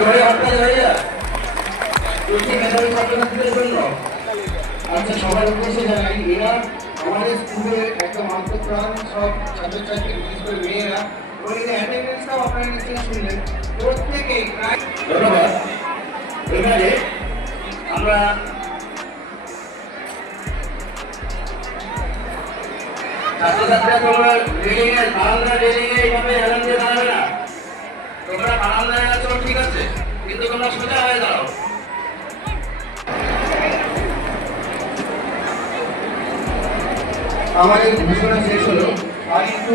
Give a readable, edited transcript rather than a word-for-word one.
ধরে হাতটা ধরে যা প্রতি মেধাবী ছাত্রছাত্রীদের জন্য। আচ্ছা, সবার উদ্দেশ্যে জানাই, এরা আমাদের স্কুলের একটা মাত্রপ্রাণ সব ছাত্রছাত্রী, বিশেষ করে মেয়েরা, এবং এদের অ্যাটেন্ডেন্সটাও আপনারা নিশ্চয়ই শুনলেন। প্রত্যেকেই প্রায় ধন্যবাদ। এবারে আমরা ছাত্রছাত্রীরা, তোমরা রেলিংয়ে বারান্দা রেলিংয়ে এইভাবে হেলান দিয়ে দাঁড়াবে না। তোমরা বারান্দায় আছো ঠিক আছে, কিন্তু তোমরা সোজা হয়ে দাঁড়াও। আমাদের ঘোষণা শেষ হলো, আর একটু